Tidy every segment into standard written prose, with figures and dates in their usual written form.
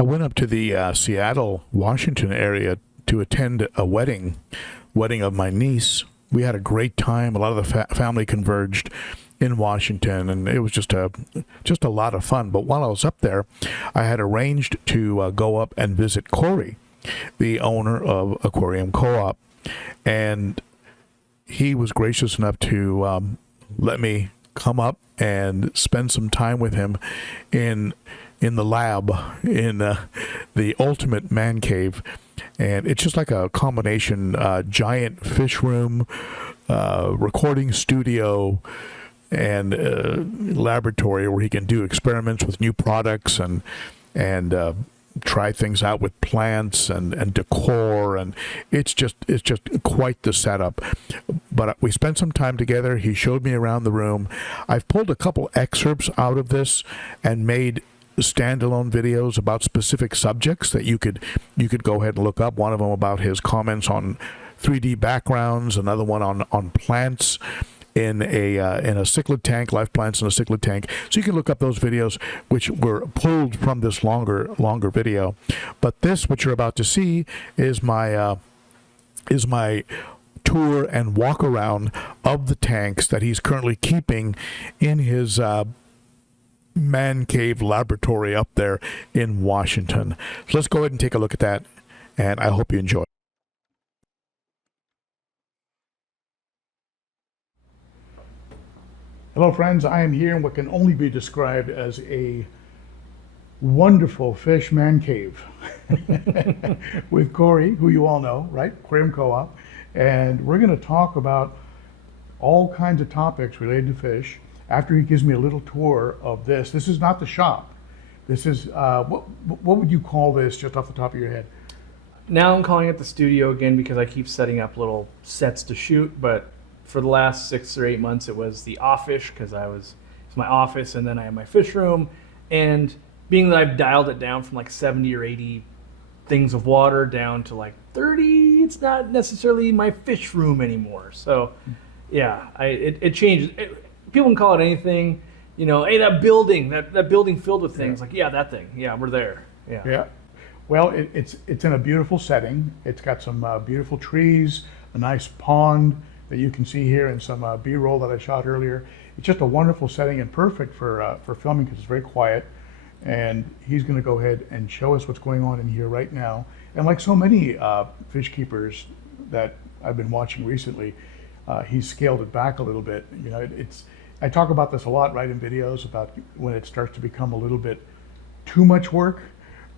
I went up to the Seattle, Washington area to attend a wedding of my niece. We had a great time. A lot of the family converged in Washington, and it was just a lot of fun. But while I was up there, I had arranged to go up and visit Cory, the owner of Aquarium Co-op, and he was gracious enough to let me come up and spend some time with him in the lab in the ultimate man cave. And it's just like a combination giant fish room, recording studio, and laboratory where he can do experiments with new products and try things out with plants and decor, and it's just quite the setup. But we spent some time together. He showed me around the room. I've pulled a couple excerpts out of this and made standalone videos about specific subjects that you could go ahead and look up. One of them about his comments on 3D backgrounds, another one on plants in a cichlid tank, life plants in a cichlid tank. So you can look up those videos, which were pulled from this longer video. But this, what you're about to see, is my tour and walk around of the tanks that he's currently keeping in his man cave laboratory up there in Washington. So let's go ahead and take a look at that, and I hope you enjoy. Hello friends, I am here in what can only be described as a wonderful fish man cave with Cory, who you all know, right? Aquarium Co-op. And we're going to talk about all kinds of topics related to fish after he gives me a little tour of this. This is not the shop. This is, what would you call this just off the top of your head? Now I'm calling it the studio again because I keep setting up little sets to shoot, but for the last 6 or 8 months it was the office because it's my office, and then I have my fish room. And being that I've dialed it down from like 70 or 80 things of water down to like 30, it's not necessarily my fish room anymore. So yeah, it changes. People can call it anything, you know. Hey, that building filled with things. Like, yeah, that thing. Yeah, we're there. Yeah. Yeah. Well, it's in a beautiful setting. It's got some beautiful trees, a nice pond that you can see here, and some B-roll that I shot earlier. It's just a wonderful setting and perfect for filming because it's very quiet. And he's going to go ahead and show us what's going on in here right now. And like so many fish keepers that I've been watching recently, he's scaled it back a little bit. You know, I talk about this a lot, right, in videos about when it starts to become a little bit too much work,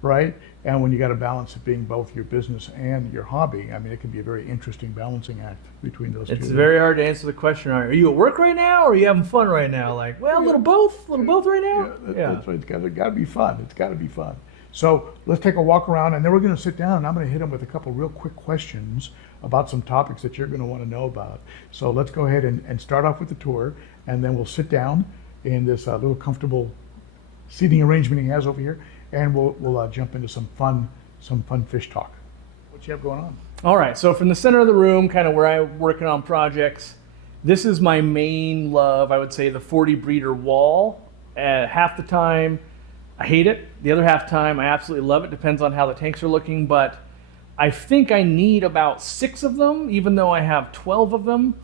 right? And when you got to balance it being both your business and your hobby. I mean, it can be a very interesting balancing act between those two. It's very hard to answer the question. Are you at work right now, or are you having fun right now? Like, well, a little both right now. Yeah, that's right. It's got to be fun. It's got to be fun. So let's take a walk around, and then we're going to sit down, and I'm going to hit him with a couple real quick questions about some topics that you're going to want to know about. So let's go ahead and start off with the tour, and then we'll sit down in this little comfortable seating arrangement he has over here, and we'll jump into some fun fish talk. What you have going on? All right, so from the center of the room, kind of where I'm working on projects, this is my main love. I would say the 40 breeder wall. Half the time I hate it. The other half time I absolutely love it. Depends on how the tanks are looking, but I think I need about 6 of them, even though I have 12 of them.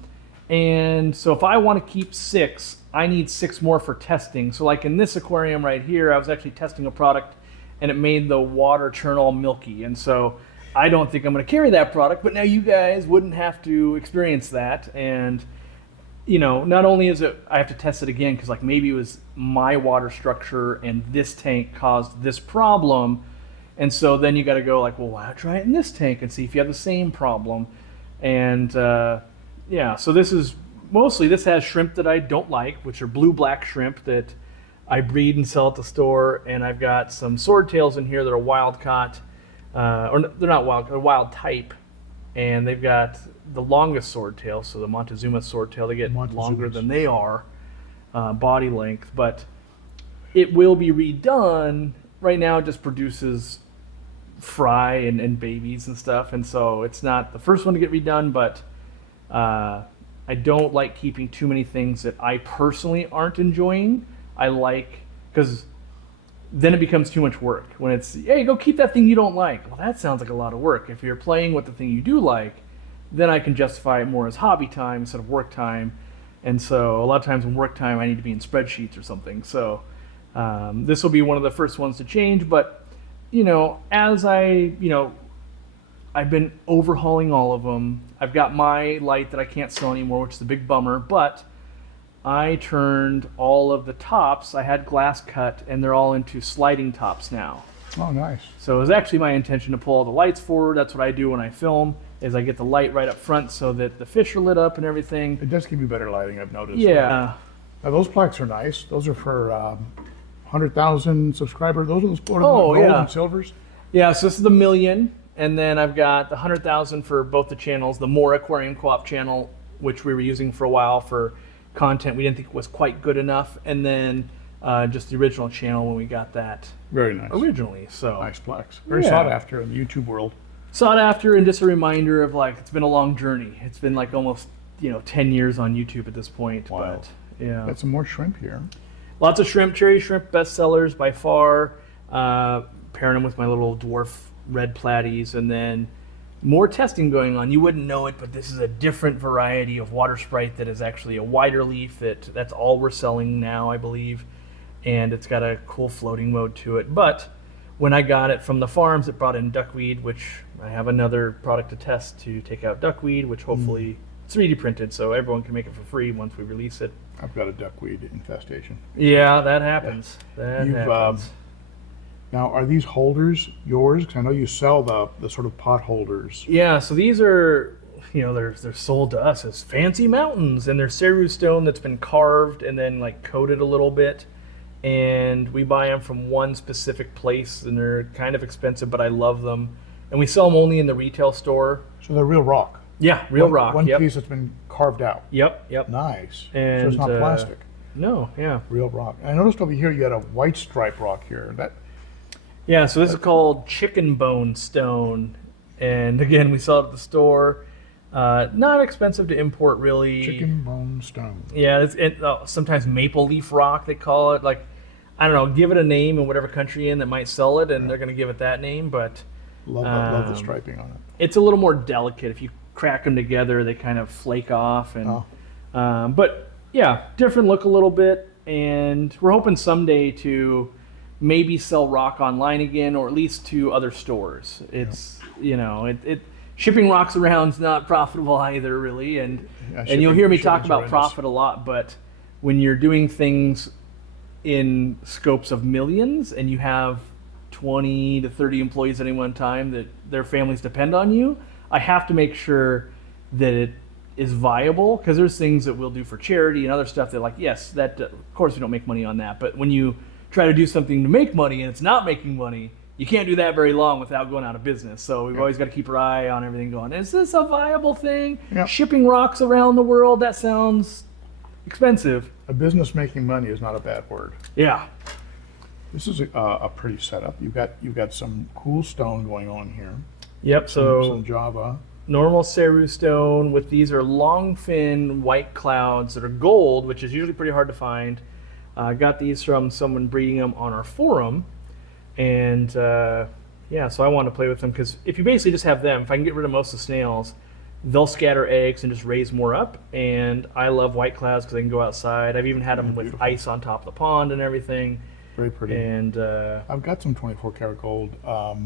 And so if I want to keep 6, I need 6 more for testing. So like in this aquarium right here, I was actually testing a product and it made the water turn all milky. And so I don't think I'm going to carry that product, but now you guys wouldn't have to experience that. And you know, not only is it, I have to test it again because like maybe it was my water structure and this tank caused this problem. And so then you got to go like, well, why not try it in this tank and see if you have the same problem. And yeah, so this is mostly, this has shrimp that I don't like, which are blue-black shrimp that I breed and sell at the store. And I've got some swordtails in here that are wild caught, or they're not wild, they're wild type. And they've got the longest swordtail, so the Montezuma swordtail. They get longer than they are, body length, but it will be redone. Right now it just produces fry and babies and stuff, and so it's not the first one to get redone, but I don't like keeping too many things that I personally aren't enjoying. I like, because then it becomes too much work. When it's, hey, go keep that thing you don't like. Well, that sounds like a lot of work. If you're playing with the thing you do like, then I can justify it more as hobby time instead of work time. And so a lot of times in work time, I need to be in spreadsheets or something. So this will be one of the first ones to change. But, as I've been overhauling all of them. I've got my light that I can't sell anymore, which is a big bummer. But I turned all of the tops. I had glass cut, and they're all into sliding tops now. Oh, nice. So it was actually my intention to pull all the lights forward. That's what I do when I film, is I get the light right up front so that the fish are lit up and everything. It does give you better lighting, I've noticed. Yeah. Now, those plaques are nice. Those are for 100,000 subscribers. Those are the Oh, gold yeah. and silvers. Yeah, so this is the 1,000,000, and then I've got the 100,000 for both the channels. The more Aquarium Co-op channel, which we were using for a while for content we didn't think was quite good enough, and then just the original channel when we got that Very nice. originally. So Nice plaques. Very Yeah. sought after in the YouTube world. sought after, and just a reminder of it's been a long journey. It's been almost 10 years on YouTube at this point. Wow. But yeah, Got some more shrimp here. lots of shrimp, cherry shrimp bestsellers by far. Pairing them with my little dwarf red platies, and then more testing going on. You wouldn't know it, but this is a different variety of water sprite that is actually a wider leaf. That's all we're selling now, I believe, and it's got a cool floating mode to it. But when I got it from the farms, it brought in duckweed, which I have another product to test to take out duckweed, which hopefully 3D printed, so everyone can make it for free once we release it. I've got a duckweed infestation. Yeah, that happens. That You've, happens. Now, are these holders yours? Because I know you sell the sort of pot holders. Yeah, so these are, they're sold to us as fancy mountains, and they're ceru stone that's been carved and then coated a little bit. And we buy them from one specific place, and they're kind of expensive, but I love them. And we sell them only in the retail store. So they're real rock. Yeah, real rock. One Yep. piece that's been carved out. Yep. Nice. So And it's not plastic. No, yeah. Real rock. I noticed over here you got a white stripe rock here. Yeah, so this is called chicken bone stone. And again, we sell it at the store. Not expensive to import, really. Chicken bone stone. Yeah, sometimes maple leaf rock, they call it. I don't know, give it a name in whatever country that might sell it, and they're going to give it that name. But Love the striping on it. it's a little more delicate. If you crack them together, they kind of flake off. And but yeah, different look a little bit. And we're hoping someday to maybe sell rock online again, or at least to other stores. It's shipping rocks around is not profitable either, really. And you'll hear me talk about profit a lot, but when you're doing things in scopes of millions and you have 20 to 30 employees at any one time that their families depend on you, I have to make sure that it is viable, because there's things that we'll do for charity and other stuff that yes, that of course we don't make money on that, but when you try to do something to make money and it's not making money, you can't do that very long without going out of business. So we've always got to keep our eye on everything going, is this a viable thing? Yep. Shipping rocks around the world, that sounds expensive. A business making money is not a bad word. Yeah. This is a pretty setup. You've got some cool stone going on here. Yep, so Some Java. normal ceru stone with these are long fin white clouds that are gold, which is usually pretty hard to find. I got these from someone breeding them on our forum, and so I wanted to play with them, because if you basically just have them, if I can get rid of most of the snails, they'll scatter eggs and just raise more up. And I love white clouds because they can go outside. I've even had them with beautiful. ice on top of the pond and everything. Very pretty. And I've got some 24 karat gold. I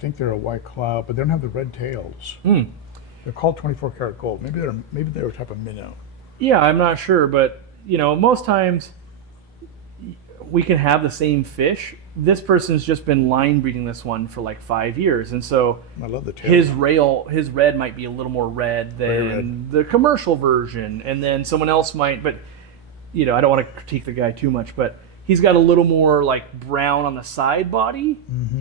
think they're a white cloud, but they don't have the red tails. They're called 24 karat gold. Maybe they're a type of minnow. yeah, I'm not sure, but most times we can have the same fish. This person's just been line breeding this one for 5 years, and so I love the tail. his red might be a little more red than the commercial version, and then someone else might. But I don't want to critique the guy too much, but he's got a little more brown on the side body.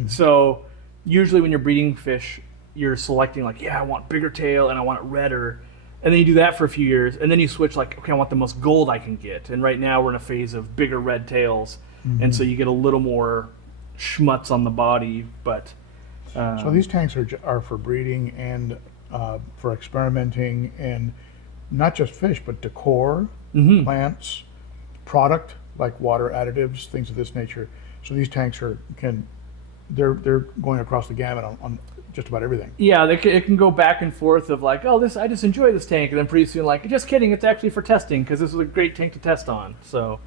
So usually when you're breeding fish, you're selecting I want bigger tail and I want it redder. And then you do that for a few years, and then you switch okay, I want the most gold I can get. And right now we're in a phase of bigger red tails, and so you get a little more schmutz on the body. But So these tanks are for breeding and for experimenting, and not just fish, but decor, plants, product. like water additives, things of this nature. So these tanks they're going across the gamut on just about everything. Yeah, it can go back and forth of like, oh, I just enjoy this tank, and then pretty soon like, just kidding, it's actually for testing because this is a great tank to test on. So,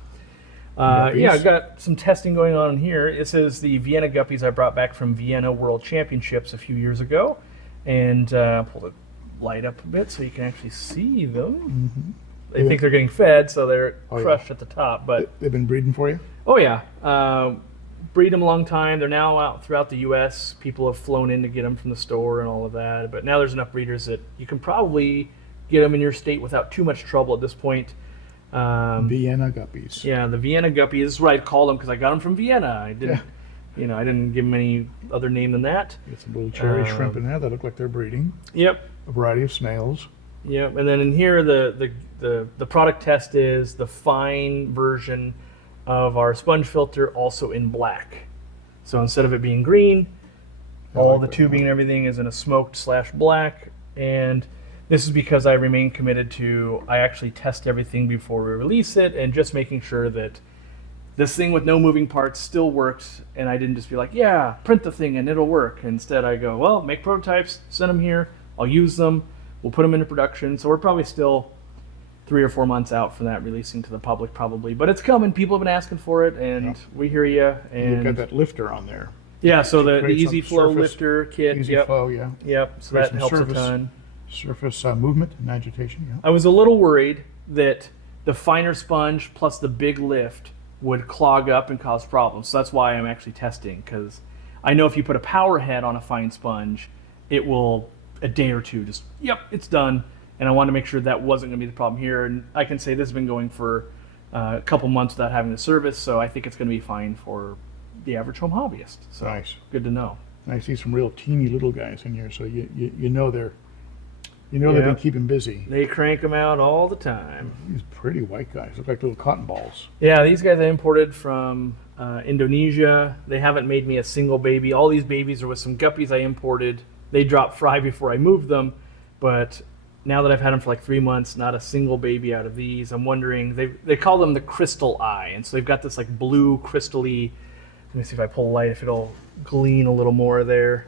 yeah, I've got some testing going on in here. This is the Vienna guppies I brought back from Vienna World Championships a few years ago, and pull the light up a bit so you can actually see them. Mm-hmm. They think they're getting fed, so they're crushed at the top. But they've been breeding for you? Oh yeah. Breed them a long time. They're now out throughout the U.S. People have flown in to get them from the store and all of that. But now there's enough breeders that you can probably get them in your state without too much trouble at this point. Vienna guppies. Yeah, the Vienna guppies. This is what I called them because I got them from Vienna. I didn't, I didn't give them any other name than that. Get some little cherry shrimp in there that look like they're breeding. Yep. A variety of snails. Yep. And then in here, the product test is the fine version of our sponge filter, also in black. So instead of it being green, all the tubing and everything is in a smoked / black. And this is because I remain committed to, I actually test everything before we release it, and just making sure that this thing with no moving parts still works. And I didn't just be like, yeah, print the thing and it'll work. Instead I go, well, make prototypes, send them here, I'll use them, we'll put them into production. So we're probably still 3 or 4 months out from that releasing to the public probably, but it's coming. People have been asking for it, and we hear you. And you've got that lifter on there. Yeah, so the Easy Flow lifter kit. Easy Flow, yeah. Yep, so that helps a ton. Surface movement and agitation, yeah. I was a little worried that the finer sponge plus the big lift would clog up and cause problems. So that's why I'm actually testing, because I know if you put a power head on a fine sponge, it will, a day or two, just, yep, it's done. And I wanted to make sure that wasn't going to be the problem here. And I can say this has been going for a couple months without having the service, so I think it's going to be fine for the average home hobbyist. So nice. Good to know. I see some real teeny little guys in here, so you know they've been keeping busy. They crank them out all the time. These pretty white guys look like little cotton balls. Yeah, these guys I imported from Indonesia. They haven't made me a single baby. All these babies are with some guppies I imported. They dropped fry before I moved them, but now that I've had them for like 3 months, not a single baby out of these. I'm wondering, they call them the crystal eye. And so they've got this like blue crystal-y, let me see if I pull the light, if it'll glean a little more there.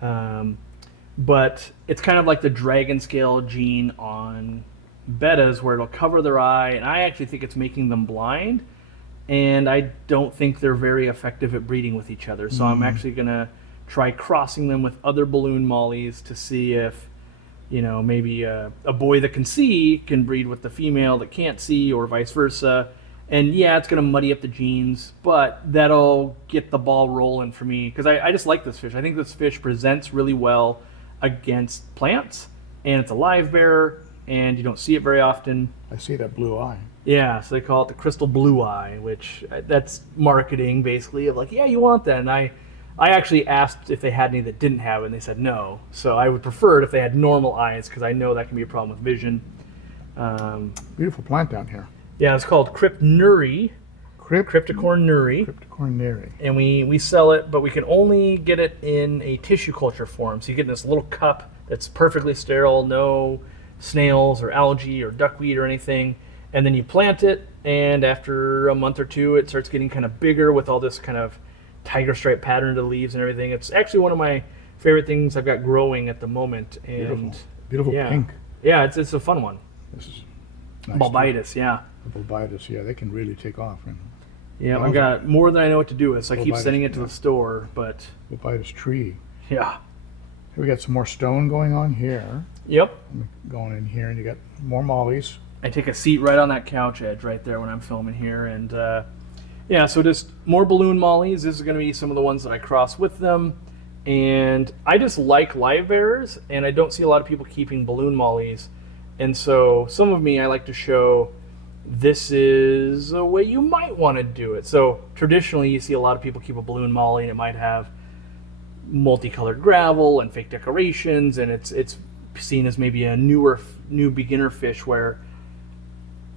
But it's kind of like the dragon scale gene on bettas where it'll cover their eye. And I actually think it's making them blind. And I don't think they're very effective at breeding with each other. So I'm actually going to try crossing them with other balloon mollies to see if, maybe a boy that can see can breed with the female that can't see, or vice versa. And yeah, it's going to muddy up the genes, but that'll get the ball rolling for me, because I just like this fish. I think this fish presents really well against plants, and it's a live bearer, and you don't see it very often. I see that blue eye. Yeah, so they call it the crystal blue eye, which that's marketing basically of like, yeah, you want that. And I actually asked if they had any that didn't have it, and they said no. So I would prefer it if they had normal eyes, because I know that can be a problem with vision. Beautiful plant down here. Yeah, it's called Cryptocorn nuri. Cryptocorn nuri. And we sell it, but we can only get it in a tissue culture form. So you get in this little cup that's perfectly sterile, no snails or algae or duckweed or anything. And then you plant it, and after a month or two, it starts getting kind of bigger with all this kind of tiger stripe pattern to the leaves and everything. It's actually one of my favorite things I've got growing at the moment. And beautiful pink. Yeah, it's a fun one. This is nice. Bulbitis, yeah. Bulbitis, yeah, they can really take off. Yeah, I've got more than I know what to do with, so I keep sending it to the store, but... Bulbitis tree. Yeah. Here we got some more stone going on here. Yep. Going in here, and you got more mollies. I take a seat right on that couch edge right there when I'm filming here, and yeah, so just more balloon mollies. This is going to be some of the ones that I cross with them, and I just like live bearers, and I don't see a lot of people keeping balloon mollies, and so some of me I like to show this is a way you might want to do it. So traditionally you see a lot of people keep a balloon molly, and it might have multicolored gravel and fake decorations, and it's seen as maybe a new beginner fish, where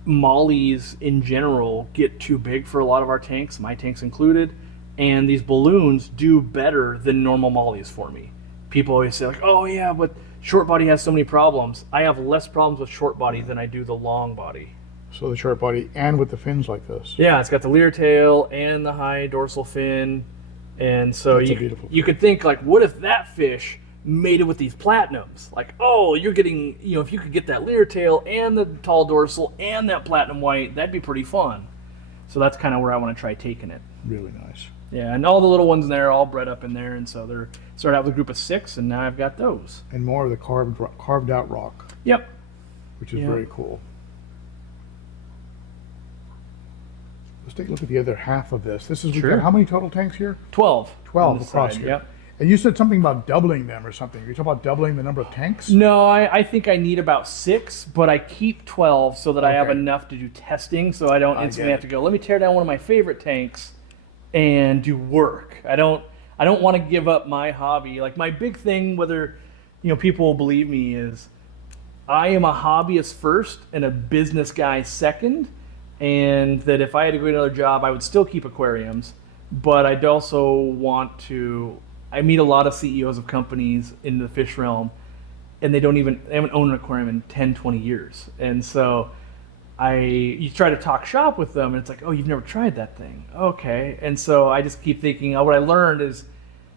mollies in general get too big for a lot of our tanks, my tanks included, and these balloons do better than normal mollies for me. People always say like, oh yeah, but short body has so many problems. I have less problems with short body than I do the long body. So the short body and with the fins like this. Yeah, it's got the leer tail and the high dorsal fin. And so That's a beautiful you could think, like, what if that fish mated with these platinums? Like, oh, you're getting, if you could get that leer tail and the tall dorsal and that platinum white, that'd be pretty fun. So that's kind of where I want to try taking it. Really nice. Yeah, and all the little ones in there are all bred up in there, and so they're started out with a group of 6, and now I've got those. And more of the carved out rock. Yep. Which is very cool. Let's take a look at the other half of this. We've got how many total tanks here? 12. 12 across here. Yep. And you said something about doubling them or something. You're talking about doubling the number of tanks? No, I think I need about 6, but I keep 12 so that I have enough to do testing, so I don't instantly have to go, let me tear down one of my favorite tanks and do work. I don't want to give up my hobby. Like, my big thing, whether people will believe me, is I am a hobbyist first and a business guy second, and that if I had to go get another job, I would still keep aquariums, but I'd also want to. I meet a lot of CEOs of companies in the fish realm, and they haven't owned an aquarium in 10, 20 years. And so you try to talk shop with them, and it's like, oh, you've never tried that thing. Okay. And so I just keep thinking, what I learned is,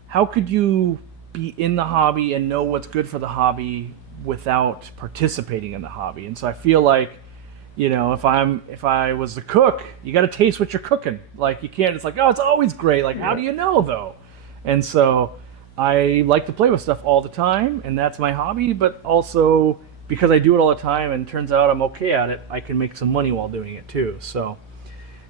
how could you be in the hobby and know what's good for the hobby without participating in the hobby? And so I feel like, if I was the cook, you got to taste what you're cooking. Like, you can't, it's like, oh, it's always great. Like, how do you know though? And so I like to play with stuff all the time, and that's my hobby, but also because I do it all the time and turns out I'm okay at it, I can make some money while doing it too. So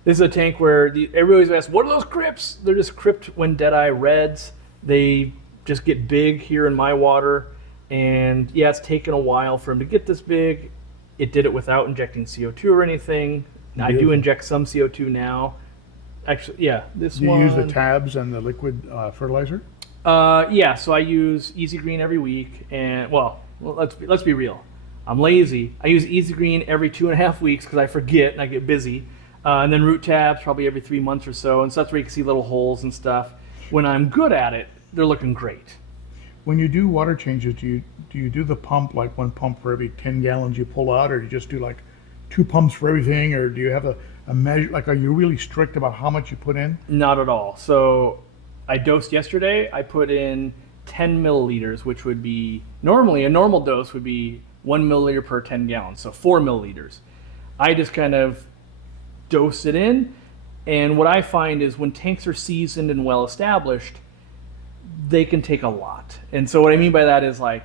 this is a tank where everybody always asks, what are those crypts? They're just crypt when deadeye reds. They just get big here in my water, and yeah, it's taken a while for them to get this big. It did it without injecting CO2 or anything. I do inject some CO2 now. Actually, yeah, this one. Do you use the tabs and the liquid fertilizer? Yeah, so I use Easy Green every week, and let's be real. I'm lazy. I use Easy Green every 2.5 weeks because I forget and I get busy, and then root tabs probably every 3 months or so, and so that's where you can see little holes and stuff. When I'm good at it, they're looking great. When you do water changes, do you do the pump, like one pump for every 10 gallons you pull out, or do you just do like 2 pumps for everything, or do you have a measure? Like, are you really strict about how much you put in? Not at all. So I dosed yesterday. I put in 10 milliliters, which would be normally a normal dose would be 1 milliliter per 10 gallons, so 4 milliliters. I just kind of dose it in, and what I find is when tanks are seasoned and well established, they can take a lot. And so what I mean by that is like,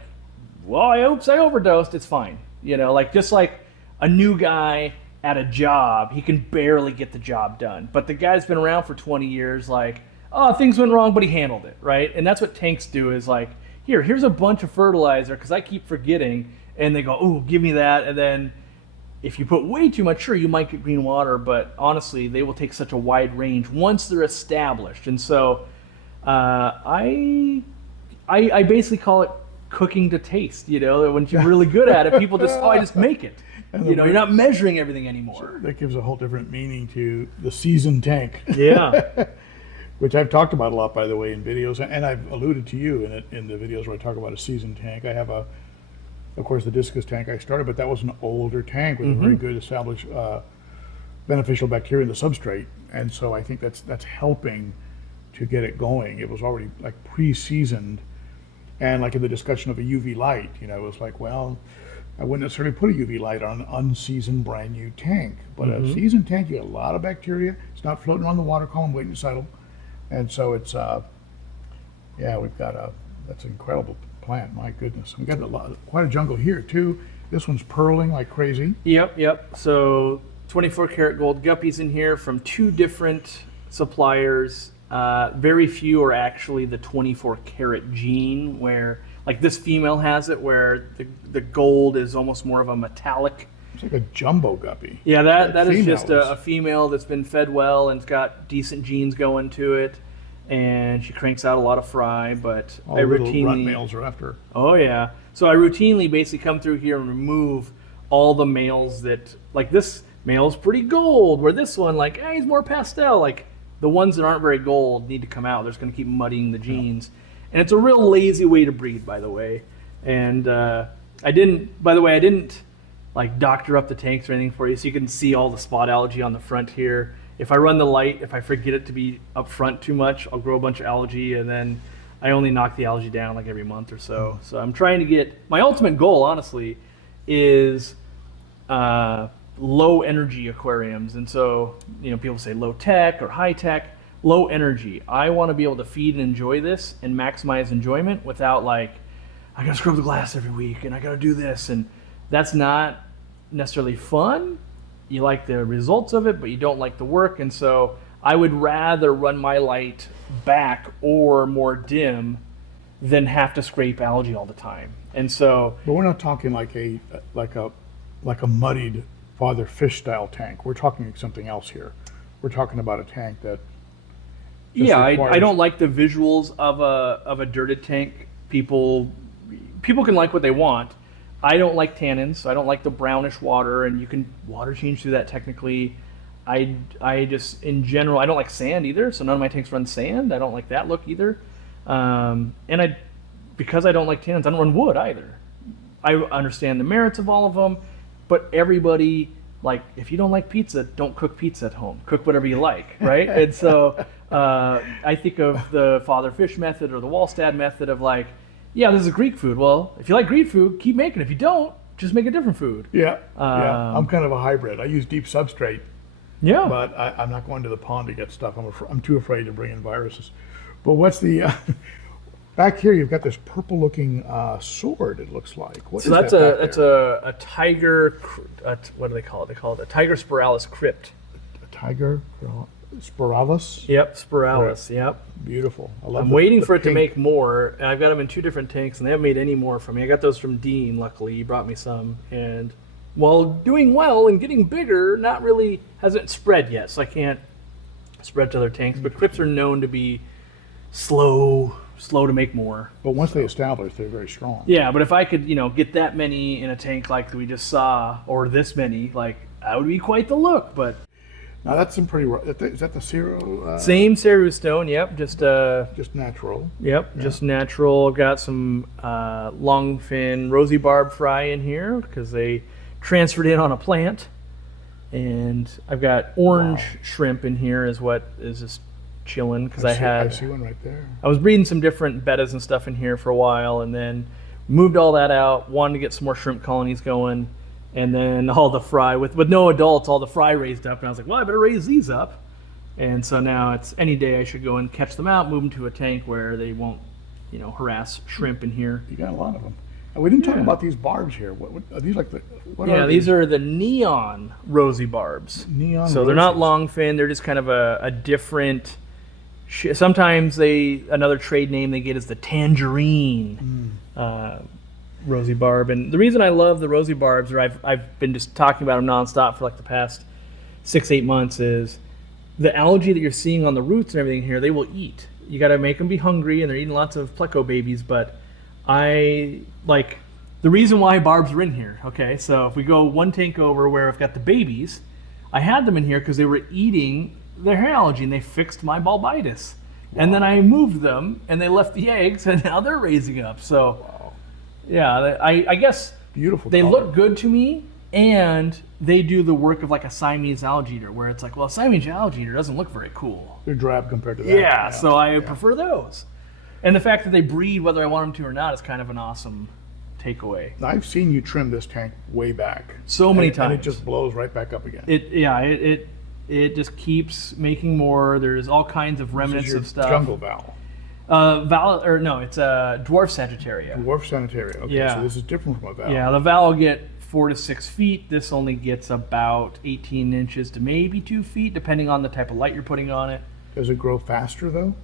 well, I overdosed, it's fine. Just like a new guy at a job, he can barely get the job done. But the guy's been around for 20 years, like, oh, things went wrong, but he handled it, right? And that's what tanks do, is like, here's a bunch of fertilizer, because I keep forgetting, and they go, oh, give me that. And then if you put way too much, sure, you might get green water, but honestly, they will take such a wide range once they're established. And so I basically call it cooking to taste, when you're really good at it, people just, I just make it. You're not measuring everything anymore. Sure, that gives a whole different meaning to the seasoned tank. Yeah. Which I've talked about a lot, by the way, in videos, and I've alluded to you in the videos where I talk about a seasoned tank. I have of course, the discus tank I started, but that was an older tank with a very good established beneficial bacteria in the substrate, and so I think that's helping to get it going. It was already like pre-seasoned, and like in the discussion of a UV light, it was like, well, I wouldn't necessarily put a UV light on an unseasoned brand new tank, but a seasoned tank, you get a lot of bacteria. It's not floating around the water column waiting to settle, and so it's that's an incredible plant. My goodness, we got quite a jungle here too. This one's pearling like crazy. Yep. So 24 karat gold guppies in here from 2 different suppliers. Very few are actually the 24 karat gene, where like this female has it, where the gold is almost more of a metallic. It's like a jumbo guppy. Yeah, that is just a female that's been fed well and it's got decent genes going to it, and she cranks out a lot of fry. But I routinely runt males are after. Oh yeah, so I routinely basically come through here and remove all the males that, like, this male's pretty gold, where this one, like, he's more pastel. Like, the ones that aren't very gold need to come out. They're just going to keep muddying the genes. And it's a real lazy way to breed, by the way. And I didn't like doctor up the tanks or anything for you, so you can see all the spot algae on the front here. If I run the light, if I forget it to be up front too much, I'll grow a bunch of algae, and then I only knock the algae down like every month or so. So I'm trying to get, my ultimate goal, honestly, is low energy aquariums. And so, you know, people say low tech or high tech. Low energy. I want to be able to feed and enjoy this and maximize enjoyment without like, I gotta scrub the glass every week and I gotta do this, and that's not necessarily fun. You like the results of it, but you don't like the work. And so I would rather run my light back or more dim than have to scrape algae all the time. And so, But we're not talking like a muddied Father Fish style tank. We're talking something else here. We're talking about a tank that I don't like the visuals of a dirted tank. People can like what they want. I don't like tannins, so I don't like the brownish water, and you can water change through that technically. I just, in general, I don't like sand either, so none of my tanks run sand. I don't like that look either. Because I don't like tannins, I don't run wood either. I understand the merits of all of them, but everybody, like, if you don't like pizza, don't cook pizza at home. Cook whatever you like, right? And so I think of the Father Fish method or the Wallstad method of like, yeah, this is Greek food. Well, if you like Greek food, keep making it. If you don't, just make a different food. Yeah. I'm kind of a hybrid. I use deep substrate. Yeah. But I'm not going to the pond to get stuff. I'm too afraid to bring in viruses. But what's the back here? You've got this purple-looking sword. It looks like. What So is that's a tiger. What do they call it? They call it a tiger spiralis crypt. a tiger spiralis. Yep, spiralis. Yep. Beautiful. I love I'm the waiting for it to pink. make more, and I've got them in 2 different tanks, and they haven't made any more for me. I got those from Dean. Luckily, he brought me some, and while doing well and getting bigger, not really hasn't spread yet, so I can't spread to other tanks. But crypts are known to be slow to make more. But once they establish, they're very strong. Yeah, but if I could, get that many in a tank like we just saw, or this many, like, that would be quite the look. But Now that's some pretty. Is that the Cero? same ceru stone, yep, just natural. Yep, Yeah. just natural. Got some longfin rosy barb fry in here because they transferred in on a plant. And I've got orange shrimp in here is what is just chilling because I see one right there. I was breeding some different bettas and stuff in here for a while, and then moved all that out, wanted to get some more shrimp colonies going, and then all the fry, with no adults, all the fry raised up, and I was like, well, I better raise these up. And so now it's any day I should go and catch them out, move them to a tank where they won't, harass shrimp in here. You got a lot of them. And we didn't talk about these barbs here. What are these like? These are the neon rosy barbs. Neon. So they're not roses. long fin, they're just kind of a different. Sometimes another trade name they get is the tangerine rosy barb. And the reason I love the rosy barbs, or I've been just talking about them nonstop for like the past 6-8 months, is the algae that you're seeing on the roots and everything here, they will eat. You got to make them be hungry, and they're eating lots of pleco babies. But I like the reason why barbs are in here. Okay, so if we go one tank over where I've got the babies, I had them in here because they were eating their hair algae and they fixed my bulbitis. Wow. And then I moved them and they left the eggs and now they're raising up. So yeah, I guess beautiful. They color. look good to me, and they do the work of like a Siamese algae eater, where it's like, well, a Siamese algae eater doesn't look very cool. They're drab compared to that. Yeah, so I prefer those. And the fact that they breed whether I want them to or not is kind of an awesome takeaway. I've seen you trim this tank way back. So many times. And it just blows right back up again. It just keeps making more. There's all kinds of remnants of stuff. Jungle Val. It's a dwarf Sagittaria. Dwarf Sanitaria. Okay, Yeah. so this is different from a Val. Yeah, the Val will get 4 to 6 feet. This only gets about 18 inches to maybe 2 feet, depending on the type of light you're putting on it. Does it grow faster though?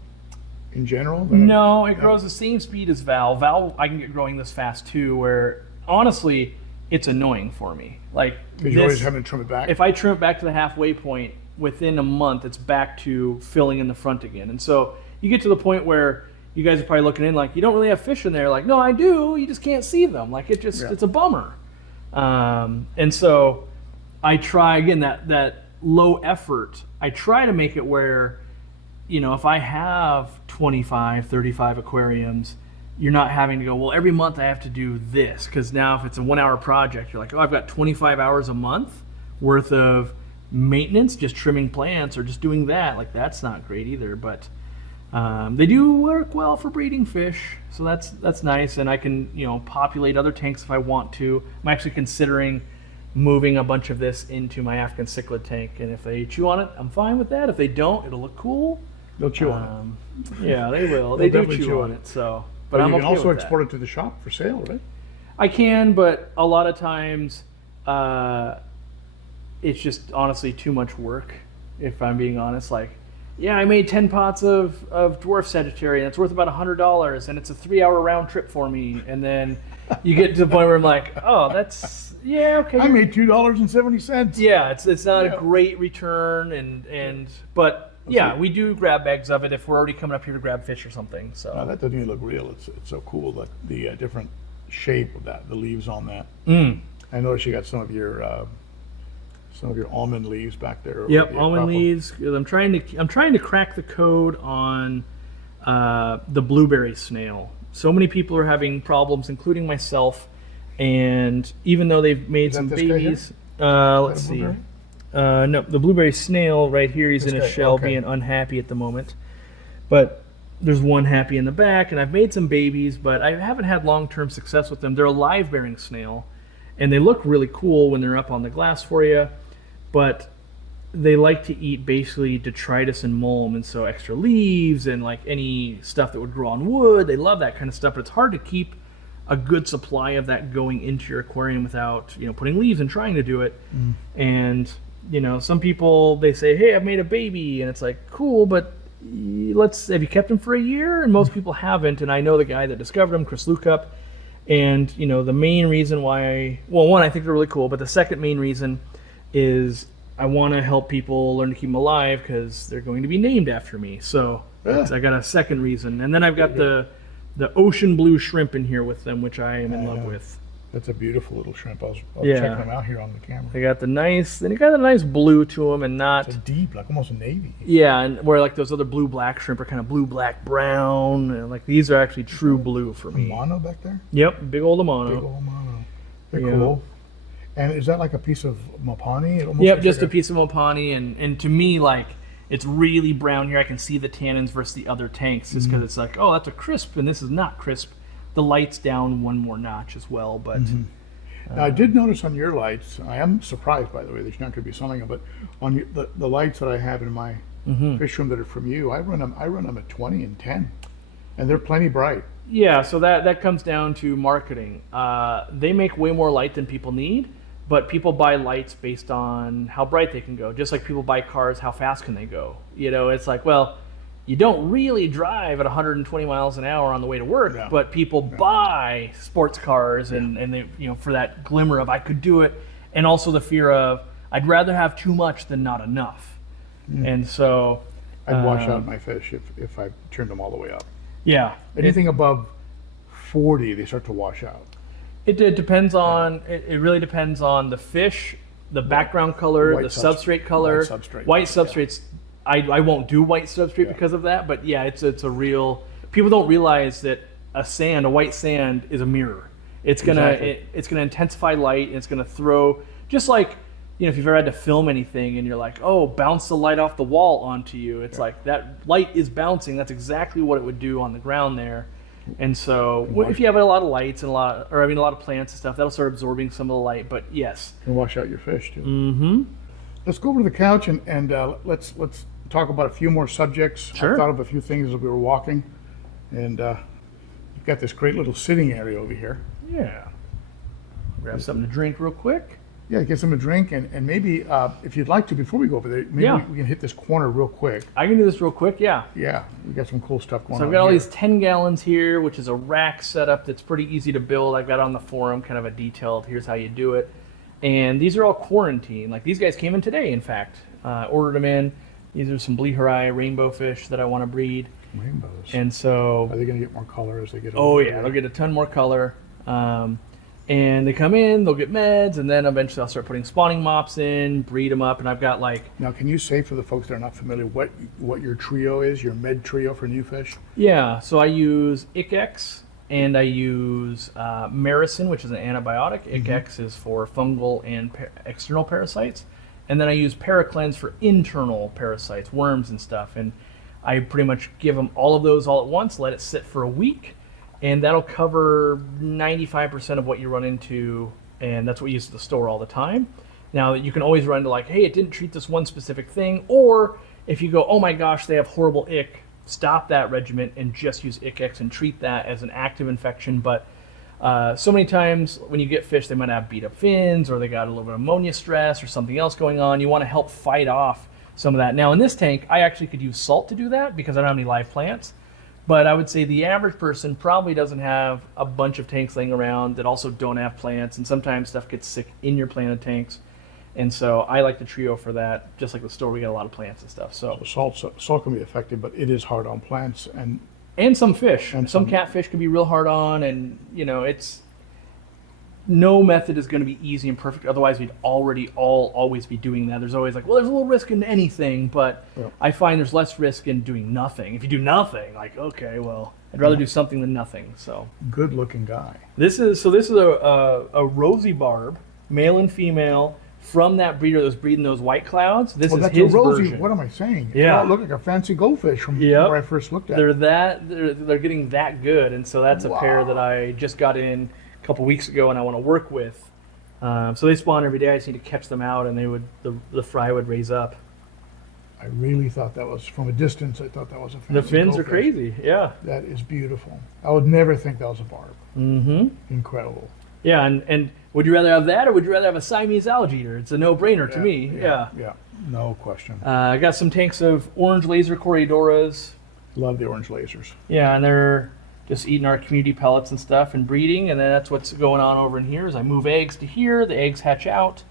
In general? No, it grows the same speed as Val. Val, I can get growing this fast too, where honestly, it's annoying for me. Like, Because you're always having to trim it back? if I trim it back to the halfway point, within a month, it's back to filling in the front again. And so you get to the point where you guys are probably looking in like, you don't really have fish in there. Like, no, I do. You just can't see them. Like, it's a bummer. And so I try, again, that low effort, I try to make it where, if I have 25, 35 aquariums, you're not having to go, well, every month I have to do this. Because now if it's a 1 hour project, you're like, oh, I've got 25 hours a month worth of maintenance, just trimming plants or just doing that. Like, that's not great either. But they do work well for breeding fish. So that's nice. And I can, populate other tanks if I want to. I'm actually considering moving a bunch of this into my African cichlid tank. And if they chew on it, I'm fine with that. If they don't, it'll look cool. They'll chew on it. Yeah, they will. They do definitely chew on it. So, but But I'm you can okay also with export that. it to the shop for sale, right? I can, but a lot of times it's just honestly too much work. If I'm being honest, like, yeah, I made 10 pots of dwarf Sagittarius, and it's worth about $100, and it's a 3-hour round trip for me. And then you get to the point where I'm like, oh, that's okay. I made $2.70. Yeah, it's not Yeah. a great return, but yeah, we do grab bags of it if we're already coming up here to grab fish or something. So That doesn't even look real. It's so cool, the different shape of that, the leaves on that. I noticed you got some of your almond leaves back there. Yep, The almond purple. leaves. I'm trying to crack the code on the blueberry snail. So many people are having problems, including myself. And even though they've made Is that some this guy here? babies, let's a see. blueberry? No, the blueberry snail right here. He's This in a guy, shell, okay. being unhappy at the moment. But there's one happy in the back, and I've made some babies, but I haven't had long-term success with them. They're a live-bearing snail, and they look really cool when they're up on the glass for you. But they like to eat basically detritus and mulm, and so extra leaves and like any stuff that would grow on wood. They love that kind of stuff, but it's hard to keep a good supply of that going into your aquarium without putting leaves and trying to do it. And some people, they say, hey, I've made a baby, and it's like, cool, but have you kept him for a year? And most people haven't. And I know the guy that discovered him, Chris Lukup. And the main reason why, one, I think they're really cool, but the second main reason is I want to help people learn to keep them alive because they're going to be named after me. So I got a second reason. And then I've got the ocean blue shrimp in here with them, which I am in love with. That's a beautiful little shrimp. I was Yeah. checking them out here on the camera. They got the nice, then you got a nice blue to them, and not It's a deep, like almost a navy. yeah, and where like those other blue black shrimp are kind of blue black brown, and like these are actually true blue for me. Mono back there? Yep, big old Amano. Big old mono. They're Yeah. cool. And is that like a piece of Mopani? It almost Yep, looks just like a piece of Mopani, and to me, like, it's really brown here. I can see the tannins versus the other tanks, just because it's like, oh, that's a crisp, and this is not crisp. The light's down one more notch as well, but Now, I did notice on your lights, I am surprised, by the way, that you're not going to be selling them, but on the lights that I have in my fish room that are from you, I run them at 20 and 10, and they're plenty bright. yeah, so that comes down to marketing. They make way more light than people need, but people buy lights based on how bright they can go. Just like people buy cars, how fast can they go? It's like, well, you don't really drive at 120 miles an hour on the way to work, Yeah. but people buy sports cars and they, for that glimmer of I could do it, and also the fear of I'd rather have too much than not enough. And so I'd wash out my fish if I turned them all the way up. yeah, Anything above 40, they start to wash out. It depends on. It really depends on the fish, the background color, White the substrate color. white substrate. White substrates. I won't do white substrate because of that. But yeah, it's a real. People don't realize that a white sand, is a mirror. It's gonna Exactly. it's gonna intensify light, and it's gonna throw just like if you've ever had to film anything and you're like, oh, bounce the light off the wall onto you. It's like that light is bouncing. That's exactly what it would do on the ground there. And so if you have a lot of lights and a lot of plants and stuff, that'll start absorbing some of the light. But yes. And wash out your fish too. Let's go over to the couch and let's talk about a few more subjects. Sure. I thought of a few things as we were walking, and you've got this great little sitting area over here. Yeah. Grab something to drink real quick. Yeah, get some to drink, and maybe if you'd like to, before we go over there, maybe Yeah. we can hit this corner real quick. I can do this real quick, yeah. Yeah, we got some cool stuff going on. So I've got all here. these 10 gallons here, which is a rack setup that's pretty easy to build. I've got on the forum kind of a detailed, here's how you do it. And these are all quarantine. Like these guys came in today, in fact. Ordered them in. These are some Bleharai rainbow fish that I want to breed. rainbows. And so, Are they going to get more color as they get oh older? yeah, they'll get a ton more color. And they come in, they'll get meds, and then eventually I'll start putting spawning mops in, breed them up, and I've got like, Now, can you say for the folks that are not familiar what your trio is, your med trio for new fish? yeah, so I use ICX, and I use Maricin, which is an antibiotic. ICX is for fungal and external parasites. And then I use Paracleanse for internal parasites, worms and stuff. And I pretty much give them all of those all at once, let it sit for a week, and that'll cover 95% of what you run into, and that's what you use at the store all the time. Now, you can always run into like, hey, it didn't treat this one specific thing, or if you go, oh my gosh, they have horrible ick, stop that regimen and just use ICX and treat that as an active infection. But so many times when you get fish, they might have beat up fins, or they got a little bit of ammonia stress or something else going on. You want to help fight off some of that. Now in this tank, I actually could use salt to do that because I don't have any live plants. But I would say the average person probably doesn't have a bunch of tanks laying around that also don't have plants, and sometimes stuff gets sick in your planted tanks. And so I like the Trio for that. Just like the store, we get a lot of plants and stuff. So Salt can be effective, but it is hard on plants and some fish. And some some catfish can be real hard on, and it's no method is going to be easy and perfect. Otherwise, we'd always be doing that. There's always like, well, there's a little risk in anything, but Yeah. I find there's less risk in doing nothing. If you do nothing, like, okay, well, I'd rather do something than nothing. So good looking guy. this is a rosy barb, male and female, from that breeder that was breeding those white clouds. This is That's his a rosy. version. What am I saying? Yeah. It looked like a fancy goldfish from Yep. where I first looked at They're it. they're getting that good, and so that's a pair that I just got in a couple weeks ago, and I want to work with. So they spawn every day. I just need to catch them out, and the fry would raise up. I really thought that was, from a distance, I thought that was a fancy The fins are goldfish. crazy. Yeah. That is beautiful. I would never think that was a barb. Mm-hmm. Incredible. Yeah, and would you rather have that, or would you rather have a Siamese algae eater? It's a no-brainer to me. Yeah. Yeah, no question. I got some tanks of orange laser Coriodoras. Love the orange lasers. Yeah, and they're just eating our community pellets and stuff and breeding, and then that's what's going on over in here. Is I move eggs to here, the eggs hatch out,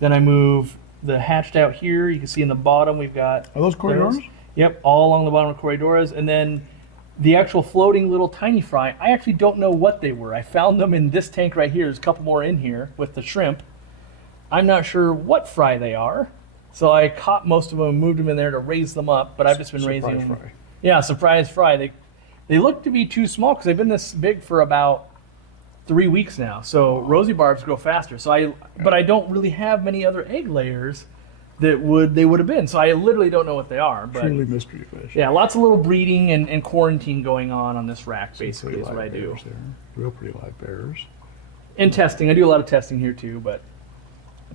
then I move the hatched out here. You can see in the bottom we've got Are those corridors? Yep, all along the bottom of Coriodoras, and then the actual floating little tiny fry, I actually don't know what they were. I found them in this tank right here. There's a couple more in here with the shrimp. I'm not sure what fry they are, so I caught most of them and moved them in there to raise them up, but I've just been raising them. Fry. Yeah, surprise fry. They look to be too small because they've been this big for about 3 weeks now. So rosy barbs grow faster. But I don't really have many other egg layers that they would have been. So I literally don't know what they are. But Truly mystery fish. yeah, lots of little breeding and quarantine going on this rack. Some Basically, pretty is what live I do. bears there. Real pretty live bears. And testing. I do a lot of testing here too. But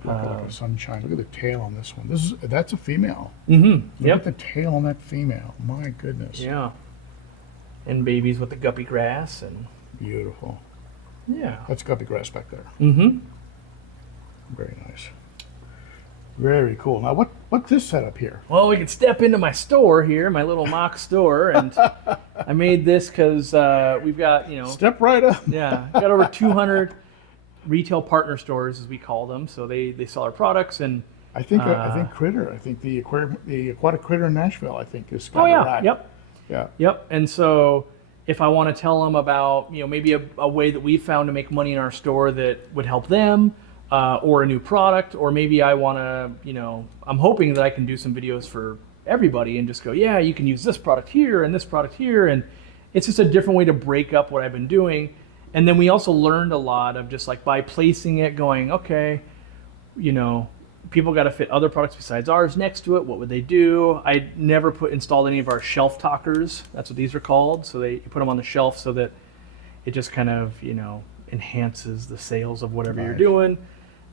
Look at the sunshine. Look at the tail on this one. That's a female. mm-hmm. Look Yep. at the tail on that female. My goodness. Yeah. And babies with the guppy grass and Beautiful. yeah. That's guppy grass back there. Mm-hmm. Very nice. Very cool. Now, what's this setup here? Well, we could step into my store here, my little mock store, and I made this because we've got, Step right up. yeah, got over 200 retail partner stores, as we call them. So they sell our products, and I think Critter. I think the aquatic critter in Nashville. I think is got oh a yeah, rack. yep, Yeah. yep. And so if I want to tell them about, maybe a way that we found to make money in our store that would help them. Or a new product, or maybe I want to, I'm hoping that I can do some videos for everybody and just go, yeah, you can use this product here and this product here. And it's just a different way to break up what I've been doing. And then we also learned a lot of just like by placing it going, okay, people got to fit other products besides ours next to it. What would they do? I never installed any of our shelf talkers. That's what these are called. So you put them on the shelf so that it just kind of, enhances the sales of whatever you're doing.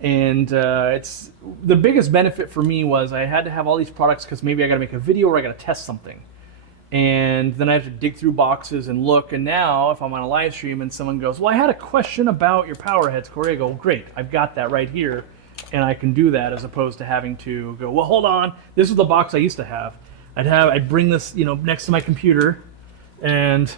And it's the biggest benefit for me was I had to have all these products because maybe I got to make a video or I got to test something. And then I have to dig through boxes and look. And now if I'm on a live stream and someone goes, well, I had a question about your power heads, Cory, I go, great, I've got that right here. And I can do that as opposed to having to go, well, hold on. This is the box I used to have. I'd bring this, next to my computer and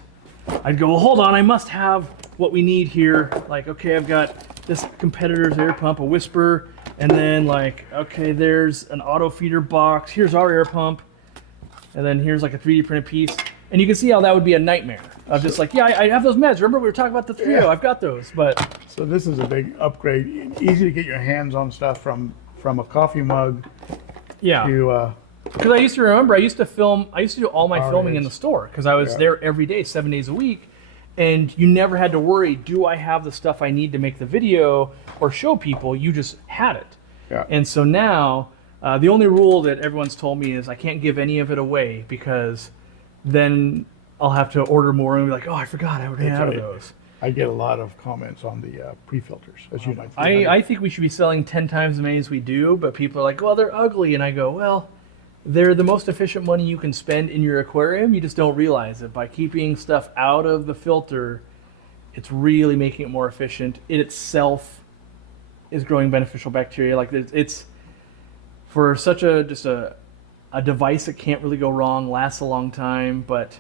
I'd go, well, hold on, I must have what we need here. Like, okay, I've got this competitor's air pump, a Whisper, and then like, okay, there's an auto feeder box. Here's our air pump, and then here's like a 3D printed piece. And you can see how that would be a nightmare of just like, yeah, I have those meds. Remember we were talking about the Trio? Yeah. I've got those, but So this is a big upgrade. Easy to get your hands on stuff from a coffee mug yeah. to Because I used to do all my filming in heads. the store because I was Yeah. there every day, 7 days a week. And you never had to worry, do I have the stuff I need to make the video or show people? You just had it. Yeah. And so now, the only rule that everyone's told me is I can't give any of it away, because then I'll have to order more and be like, oh, I forgot I ran out of those. I get a lot of comments on the pre-filters, as you know. I think we should be selling 10 times as many as we do, but people are like, well, they're ugly. And I go, well, they're the most efficient money you can spend in your aquarium. You just don't realize it. By keeping stuff out of the filter, it's really making it more efficient. It itself is growing beneficial bacteria. Like it's for such a device that can't really go wrong, lasts a long time. But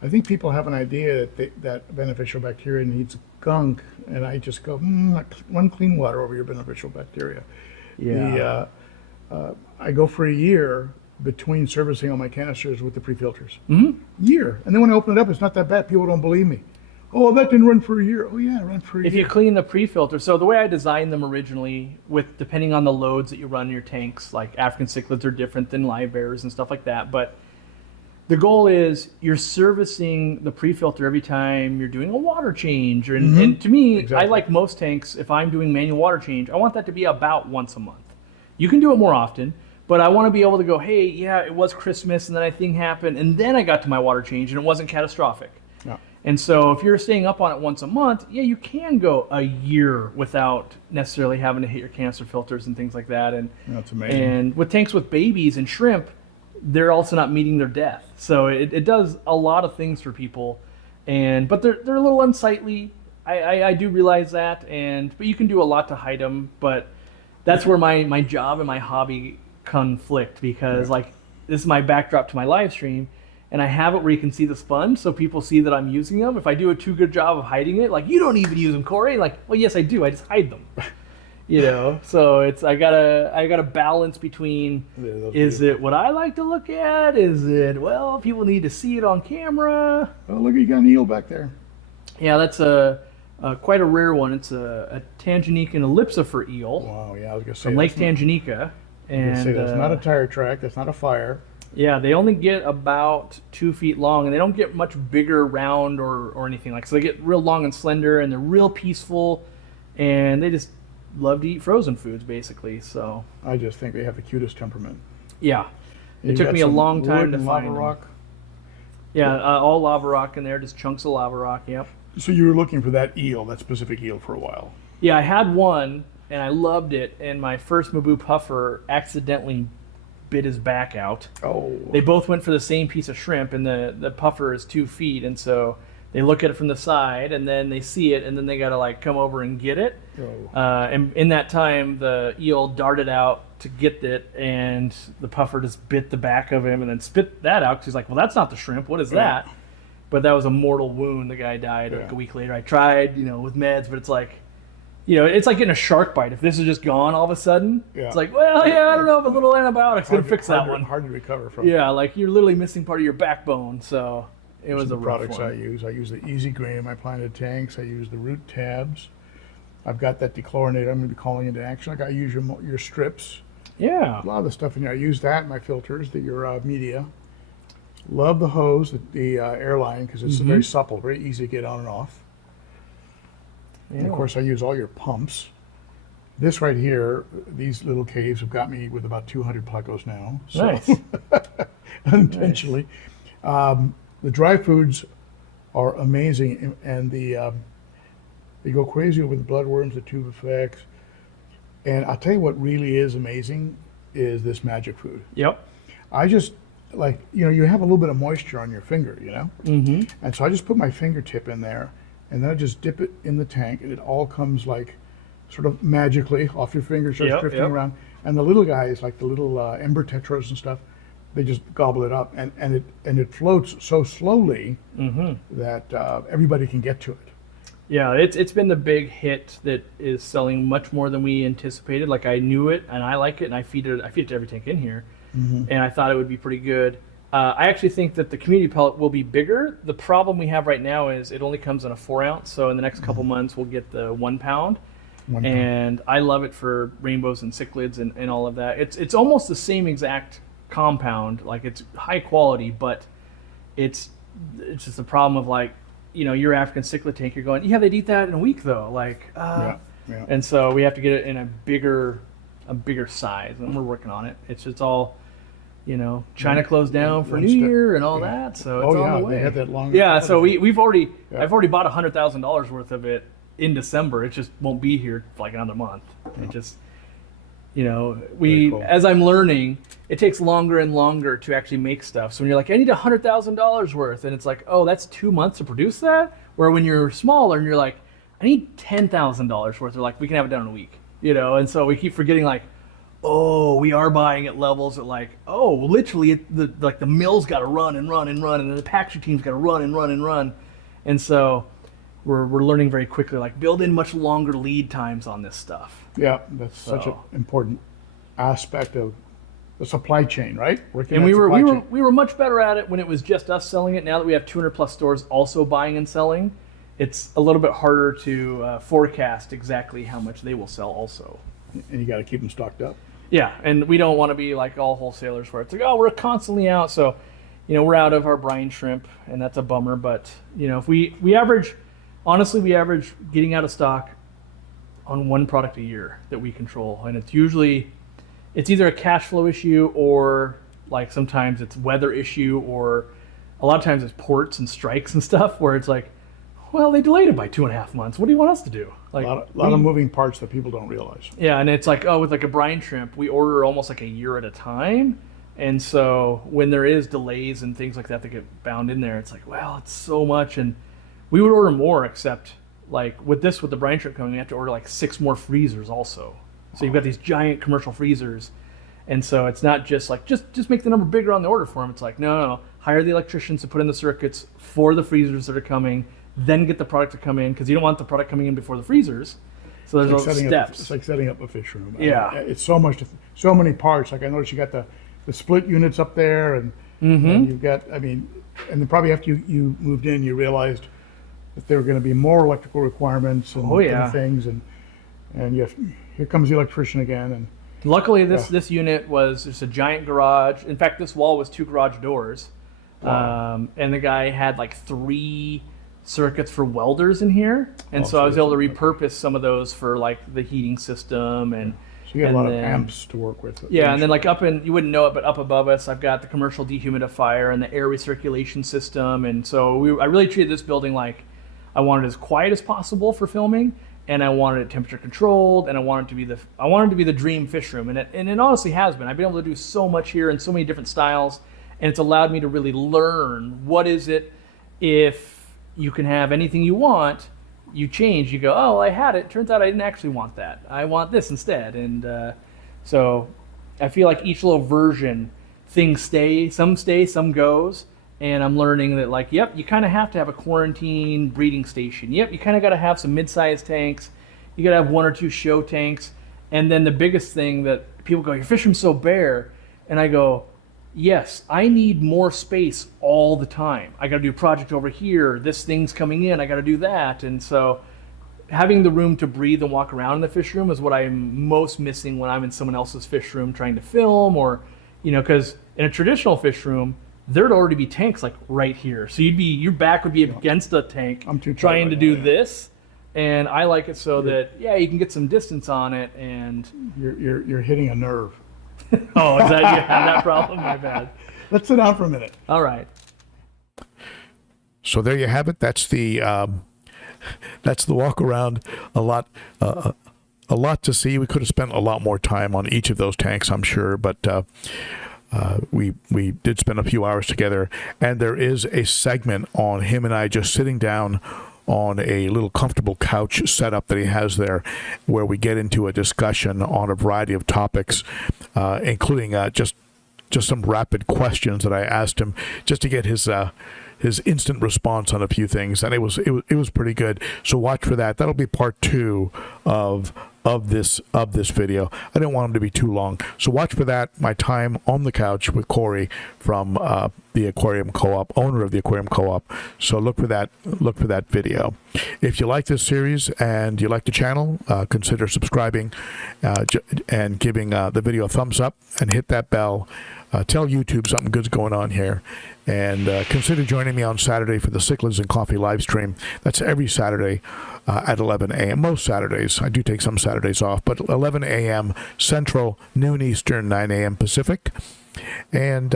I think people have an idea that beneficial bacteria needs gunk, and I just go, one clean water over your beneficial bacteria. yeah, I go for a year between servicing all my canisters with the pre-filters. Year. And then when I open it up, it's not that bad. People don't believe me. Oh, that didn't run for a year. Oh, yeah, it ran for a if year. you clean the pre-filter, so the way I designed them originally, with depending on the loads that you run in your tanks, like African cichlids are different than live bears and stuff like that, but the goal is you're servicing the pre-filter every time you're doing a water change. And to me, Exactly. I like most tanks, if I'm doing manual water change, I want that to be about once a month. You can do it more often, but I want to be able to go, hey, yeah, it was Christmas, and then a thing happened, and then I got to my water change, and it wasn't catastrophic. No. And so if you're staying up on it once a month, yeah, you can go a year without necessarily having to hit your canister filters and things like that. And That's amazing. And with tanks with babies and shrimp, they're also not meeting their death. So it does a lot of things for people, but they're a little unsightly. I do realize that, but you can do a lot to hide them. But that's where my job and my hobby conflict, because like this is my backdrop to my live stream, and I have it where you can see the sponge, so people see that I'm using them. If I do a too good job of hiding it, like, you don't even use them, Cory. Like, well, yes, I do. I just hide them. So it's I gotta balance between, is it what I like to look at? Is it, well, people need to see it on camera? Oh, look, you got an eel back there. Yeah, that's quite a rare one. It's a Tanganyika ellipsifer eel Wow, yeah, I was going to say. from Lake Tanganyika. And that's not a tire track. That's not a fire. Yeah, they only get about 2 feet long, and they don't get much bigger, round, or anything like. So they get real long and slender, and they're real peaceful, and they just love to eat frozen foods, basically. So I just think they have the cutest temperament. yeah, it You've took got me a some long time wood to and find lava them. rock. Yeah, all lava rock in there, just chunks of lava rock. Yep. So you were looking for that specific eel for a while. Yeah, I had one, and I loved it, and my first Mabu puffer accidentally bit his back out. Oh. They both went for the same piece of shrimp, and the puffer is 2 feet, and so they look at it from the side, and then they see it, and then they gotta like come over and get it. Oh. And in that time, the eel darted out to get it, and the puffer just bit the back of him, and then spit that out. 'Cause he's like, "Well, that's not the shrimp. What is that?" But that was a mortal wound. The guy died like a week later. I tried, with meds, but it's like, it's like getting a shark bite. If this is just gone all of a sudden, it's like, well, yeah, I don't know if a little antibiotic's gonna fix that one. Hard to recover from. Yeah, like you're literally missing part of your backbone. So it was a rough products one. I use. I use the Easy Grain in my planted tanks. I use the root tabs. I've got that dechlorinator. I'm going to be calling into action. Like I use your strips. Yeah. A lot of the stuff in here. I use that in my filters, your media. Love the hose, the airline, because it's very supple, very easy to get on and off. Yeah. And of course, I use all your pumps. This right here, these little caves have got me with about 200 plecos now. So Nice. unintentionally. The dry foods are amazing, and they go crazy over the bloodworms, the tube effects. And I'll tell you what really is amazing is this magic food. Yep. I just you have a little bit of moisture on your finger, Mm-hmm. and so I just put my fingertip in there, and then I just dip it in the tank, and it all comes like sort of magically off your finger, starts drifting around. And the little guys, like the little ember tetras and stuff, they just gobble it up, and it floats so slowly that everybody can get to it. Yeah, it's been the big hit that is selling much more than we anticipated. Like I knew it, and I like it, and I feed it to every tank in here, and I thought it would be pretty good. I actually think that the community pellet will be bigger. The problem we have right now is it only comes in a 4 ounce. So in the next couple months, we'll get the 1 pound. And I love it for rainbows and cichlids and all of that. It's almost the same exact compound. Like it's high quality, but it's just a problem of like, your African cichlid tank, you're going, yeah, they'd eat that in a week though. Like, Yeah. and so we have to get it in a bigger size, and we're working on it. It's all, China closed down for New Year and all that, so it's on the way. They had that long. Yeah, so I've already bought $100,000 worth of it in December. It just won't be here for like another month. It just, Cool. as I'm learning, it takes longer and longer to actually make stuff. So when you're like, I need $100,000 worth, and it's like, oh, that's 2 months to produce that. Where when you're smaller and you're like, I need $10,000 worth, they're like, we can have it done in a week, and so we keep forgetting like, oh, we are buying at levels that like, oh, literally the mill's got to run and run and run, and then the packaging team's got to run and run and run, and so we're learning very quickly, like build in much longer lead times on this stuff. Yeah, that's such an important aspect of the supply chain, right? And we were much better at it when it was just us selling it. Now that we have 200 plus stores also buying and selling, it's a little bit harder to forecast exactly how much they will sell also. And you got to keep them stocked up. Yeah, and we don't want to be like all wholesalers where it's like, oh, we're constantly out. So, we're out of our brine shrimp, and that's a bummer. But, if we average getting out of stock on one product a year that we control. And it's either a cash flow issue, or like sometimes it's weather issue, or a lot of times it's ports and strikes and stuff where it's like, well, they delayed it by 2.5 months. What do you want us to do? Like a lot of moving parts that people don't realize. Yeah, and it's like, oh, with like a brine shrimp, we order almost like a year at a time. And so when there is delays and things like that that get bound in there, it's like, well, it's so much. And we would order more, except like with the brine shrimp coming, we have to order like 6 more freezers also. So you've got these giant commercial freezers. And so it's not just like, just make the number bigger on the order form. It's like, no. Hire the electricians to put in the circuits for the freezers that are coming, then get the product to come in, because you don't want the product coming in before the freezers. So there's all the steps. It's like setting up a fish room. Yeah. It's so many parts. Like I noticed you got the split units up there, and you've got, and then probably after you moved in, you realized that there were going to be more electrical requirements and things, and here comes the electrician again. And luckily this unit was just a giant garage. In fact, this wall was 2 garage doors. Wow. And the guy had like 3 circuits for welders in here, and so I was able to repurpose some of those for like the heating system, and so you got a lot of amps to work with. Yeah, and then like you wouldn't know it, but up above us, I've got the commercial dehumidifier and the air recirculation system, and so I really treated this building like I wanted it as quiet as possible for filming, and I wanted it temperature controlled, and I wanted it to be the dream fish room, and it honestly has been. I've been able to do so much here in so many different styles, and it's allowed me to really learn what is it if you can have anything you want. You change, you go, oh, I had it. Turns out I didn't actually want that. I want this instead. And so I feel like each little version, things stay, some goes. And I'm learning that like, yep, you kind of have to have a quarantine breeding station. Yep, you kind of got to have some mid-sized tanks. You got to have 1 or 2 show tanks. And then the biggest thing that people go, your fish room's so bare. And I go, yes, I need more space all the time. I got to do a project over here. This thing's coming in. I got to do that. And so having the room to breathe and walk around in the fish room is what I'm most missing when I'm in someone else's fish room trying to film, or, because in a traditional fish room, there'd already be tanks like right here. So your back would be against a tank trying to do this. And I like it so that, you can get some distance on it, and you're hitting a nerve. Oh, is that you have that problem? My bad. Let's sit down for a minute. All right. So there you have it. That's the walk around. A lot to see. We could have spent a lot more time on each of those tanks, I'm sure, but we did spend a few hours together. And there is a segment on him and I just sitting down on a little comfortable couch setup that he has there, where we get into a discussion on a variety of topics, including just some rapid questions that I asked him just to get his instant response on a few things, and it was pretty good. So watch for that. That'll be part 2 of this video. I didn't want him to be too long, so watch for that. My time on the couch with Cory from the Aquarium Co-op, owner of the Aquarium Co-op. So look for that video. If you like this series and you like the channel, consider subscribing and giving the video a thumbs up, and hit that bell tell YouTube something good's going on here. And consider joining me on Saturday for the Cichlids and Coffee live stream. That's every Saturday at 11 a.m. Most Saturdays. I do take some Saturdays off, but 11 a.m. Central, noon Eastern, 9 a.m. Pacific. And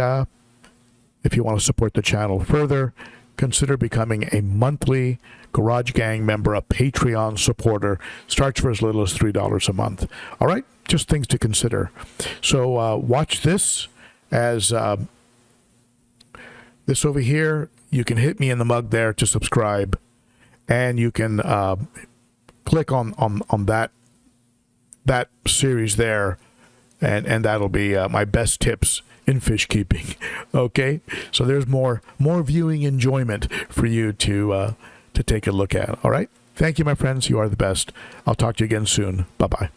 if you want to support the channel further, consider becoming a monthly Garage Gang member, a Patreon supporter. Starts for as little as $3 a month. All right? Just things to consider. So watch this as this over here. You can hit me in the mug there to subscribe, and you can click on that series there, and that'll be my best tips in fish keeping. Okay, so there's more viewing enjoyment for you to take a look at. All right, thank you, my friends. You are the best. I'll talk to you again soon. Bye bye.